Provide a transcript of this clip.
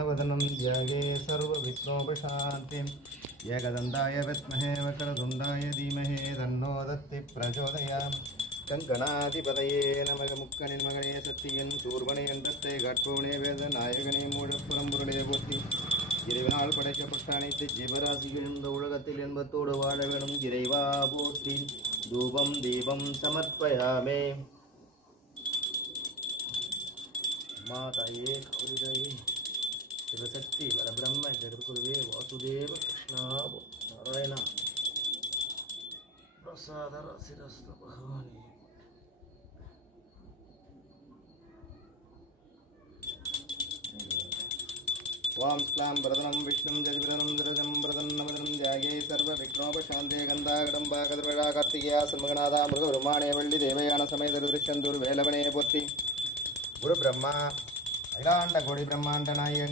वदनं ध्याये सर्वविघ्नोपशान्तिम् एकदन्ताय विद्महे वक्रतुण्डाय धीमहि तन्नो दत्ति प्रचोदयाम् கங்கணாதிபதையே நமக முக்கனின் மகனே சத்தியன் சூர்மனை என்றத்தை கற்பவனே வேத நாயகனே மூடப்புறம்பொருளே போற்றி இறைவனால் படைக்கப்பட்ட அனைத்து ஜீவராசிகள் இந்த உலகத்தில் இன்பத்தோடு வாழ வேணும் இறைவா போற்றி தூபம் தீபம் சமர்ப்பயாமே மாதாயே கௌரிதாயே சிவசக்தி வரபிரம்ம ஜெகத்குருவே வாசுதேவ கிருஷ்ணாபோ நாராயணா பிரசாத ரசிரஸ்த பகவானே வாம் ஸ்லாம் பிரதனம் விஷ்ணும் ஜதிபிரதனம் திரஜம் பிரதன்னமதனம் ஜாகே சர்வ விக்னோபசாந்தே கந்தாகடம் பாகதிர்விழா கார்த்திகேயா சண்முகநாதா மிருகபெருமானே வள்ளி தேவயான சமயதரு திருச்செந்தூர் வேலவனே போற்றி குரு பிரம்மா அகிலாண்ட கோடி பிரம்மாண்ட நாயகங்கள்